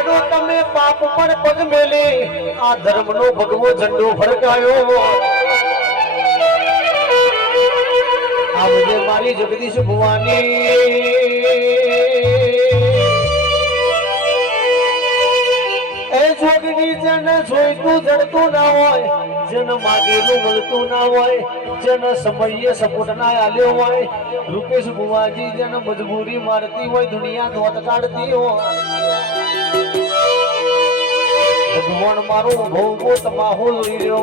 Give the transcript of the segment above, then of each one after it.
દાડો તમે પાપ પર પગ મેલી. આ ધર્મનો ભગવો ઝંડો ફરકાયો આવજે મારી જગદીશ ભુવાની. એ જોગની જન જોઈતું જડતું ના હોય, જન માગેલું મળતું ના હોય, જન સમયે સપોર્ટ આલ્યો હોય. રૂપેશ ભુવાજી જન મજબૂરી મારતી હોય, દુનિયા ધોત કાઢતી હોય. ભગવાન મારું ભોગો તમાહો રહ્યો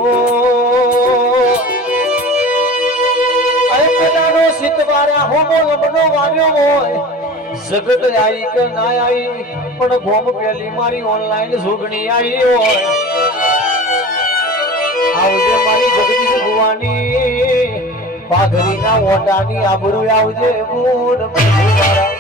અરે પેલાનો સિતવાર્યા લબનો વાર્યો હોય. જગત આઈ કે ના આઈ, પણ ગોમ પેલી મારી ઓનલાઈન સુગણી આવી હોય. આવજે મારી જગદીશ ભુવાની પાઘરીના ઓટાની આબરૂ આવજે ગુણ મારા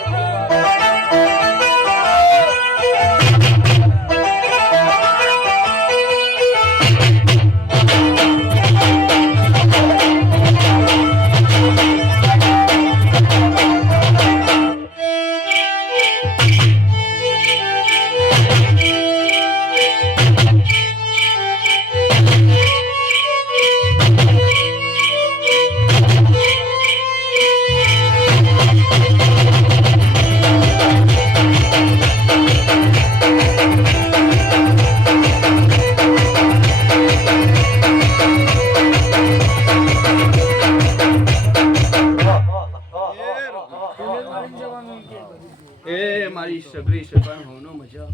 એ મારી સગરી સગન હોનો મજા.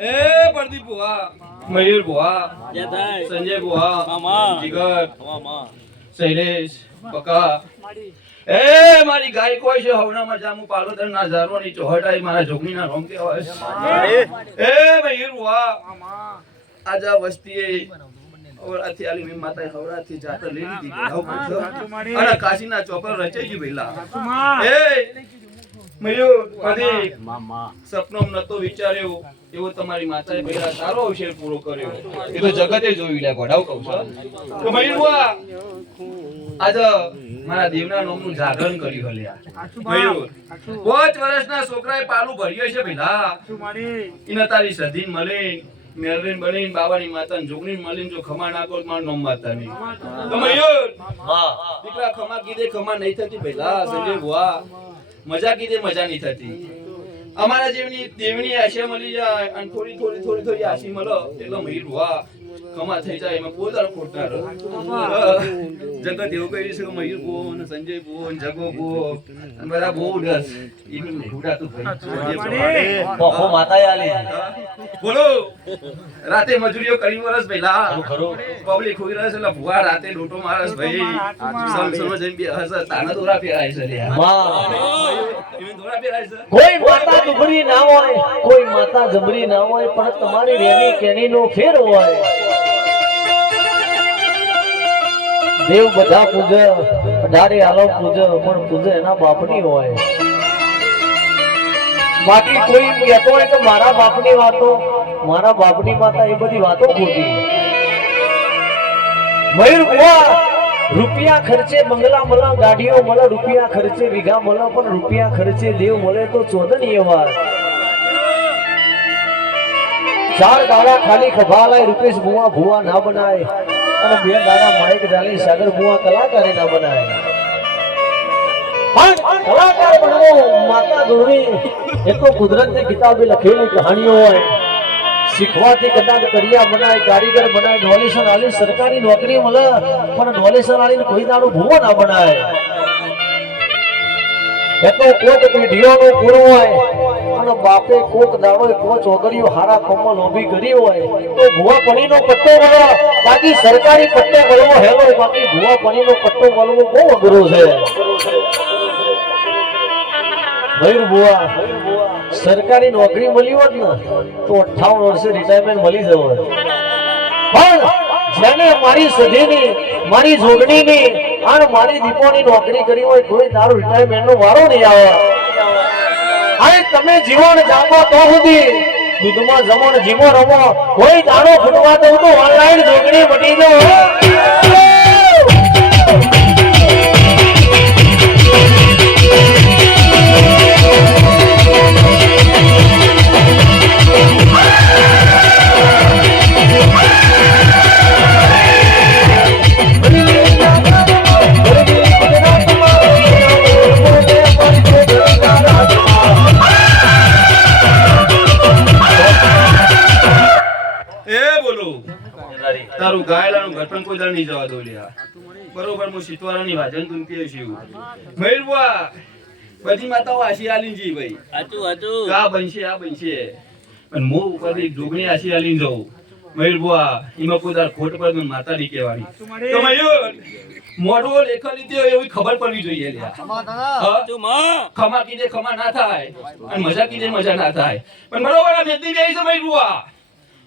એ પ્રદીપ બુઆ મયુર બુઆ સંજય બુઆ જીગર શૈલેષ બકા. એ મારી ગાય કોઈ છે હવના માં જામુ પાર્વતર ના ઝારો ની ચોહટાઈ મારા જોગની ના રોમ હોય એ મયુર બુઆ આજા આ વસ્તીએ ઓરાથી આલી મેં માતા હવરાથી જાતર લઈ લીધી. અને કાશીના ચોપર રચાઈ ગયું ભઈલા. એ મયુર પ્રદીપ સપનોમ નતો વિચાર્યો એવો તમારી માતાએ પહેલા સારો અવસર પૂરો કર્યો. એ તો જગતે જોઈ લે ગોડાવ કહું છું. તો મયુર આજ મારા દેવના નોમનું જાગરણ કર્યું હલ્યા મયુર પાંચ વર્ષના છોકરાએ પાલું ભર્યું છે ભઈલા ઇને તારી સધીન મળે મેલરીન બનીને બાબાની માતા જોગણી મળીને જો ખમા ના કરો તો મારું માતા ની તો મયુર દીકરા ખમા કીધે ખમા નહીં થતી પેલા સંજય બુઆ મજા કીધે મજા નહીં થતી. અમારા જેવની દેવની આશા મળી જાય અને થોડી થોડી થોડી થોડી આશી મળો એટલે મહીર વા કમા થઈ જાય એમાં પોતાનો ખોટના રહે. જગત એવું કહી છે કે મહીર બો અને સંજય બો અને જગો બો અને બધા બહુ ડસ એનું હુડાતું ભાઈ. બહુ માતા આલી. બોલો રાતે મજૂરીઓ કરી વરસ પહેલા. ખરું. પબ્લિક હોઈ રહે છે એટલે ભુવા રાતે લોટો મારસ ભાઈ. સમ સમ જઈને બી હસ તાના દોરા ફેરાય છે લે કોઈ માતા દુબળી ના હોય, કોઈ માતા જબરી ના હોય, પણ તમારી રેની કેણી નો ફેર હોય. દેવ બધા પૂજે, અઢારે આલો પૂજે, પણ પૂજે એના બાપની હોય. બાકી કોઈ કહેતો હોય તો મારા બાપની વાતો, મારા બાપની માતા એ બધી વાતો ખોટી. મયુર બુઆ રૂપિયા ખર્ચે બંગલા મળે ગાડીઓ મળે, રૂપિયા ખર્ચે વીઘા મળે, પણ રૂપિયા ખર્ચે દેવ મળે તો ચોદન વાર ચાર દાડા ખાલી ખભા લાય રૂપેશ ભુવા ભુવા ના બનાય. અને બે દાડા માઇક ડાલી સાગર ભુવા કલાકારે ના બનાય. કલાકાર બનવો, માતા દોરી એ તો કુદરતની કિતાબે લખેલી કહાણીઓ હોય. શીખવાથી કદાચ કરિયા બનાય, કારીગર બનાય ડોલેશન આલી, સરકારી નોકરી મળે, પણ ડોલેશન આલીને કોઈ દાડો ભૂવો ના બનાય. એટલો કોક પેઢીઓનું પૂરો હોય, અને બાપે કોક દાડો કોચ ઓગળ્યો હારા કોમલ ઊભી કરી હોય, તો ભુવા પણીનો પટ્ટો વળો બાકી સરકારી પટ્ટો વળવો હેલો, બાકી ભુવા પણીનો પટ્ટો વળવો બહુ અઘરો છે. મયુર સરકારી નોકરી મળી હોત ને, તો અઠાવન વર્ષે રિટાયરમેન્ટ મળી જવું પણ જેને મારી સધીની, મારી જોગણીની અને મારી દીપોની નોકરી કરી હોય કોઈ તારું રિટાયરમેન્ટ નો વારો નહીં આવે. અને તમે જીવન જાગો તો સુધી દૂધમાં જમણ, જીવો રમો, કોઈ દાણો ફૂટવા દઉં તો ઓનલાઈન જોગણી બની દો તારું ગાયલાનું પણ કોઈ દાડો નહીં જવા દો લ્યા. બરોબર હું સિતવારાની વાજન તું કે છું મૈરવા બધી માતાઓ આશી આલીન જી ભાઈ. આતું આતું કે આ બનશે આ બનશે. અને હું ઉપરથી જોગણી આશી આલીન જાઉં. મયુર બુઆ એમાં કોઈ દાર ખોટ પર માતા ની કહેવાની. તો મયુર મોઢો લેખો લીધો એવી ખબર પડવી જોઈએ માં. ખમા કીધે ખમા ના થાય. અને મજા કીધે મજા ના થાય. પણ બરોબર આ મેદી બે છે મયુર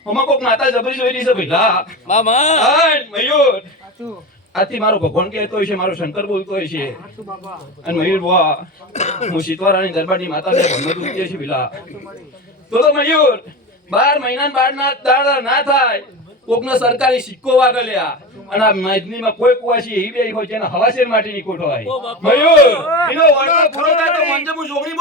બુઆ કોક માતા જબરી જોઈ રહી છે ભઈલા મામા. હાય, મયુર. આથી મારો ભગવાન કહેતો હોય છે મારો શંકર બોલતો હોય છે. અને મયુર બુઆ હું સીતવારાની દરબારની માતા ને ભણવા દૂધ છે ભીલા તો તો મયુર બાર મહિના બાર ના દાડા ના થાય. કોકનો સરકારી સિક્કો વાગે લ્યા અને આ મેદનીમાં કોઈ કુવાસી એવી બે હોય જેને હવાશેર માટેની કોઠો હોય. મયુર. એનો વળતો પૂરો થાય તો મંજે હું જોગણી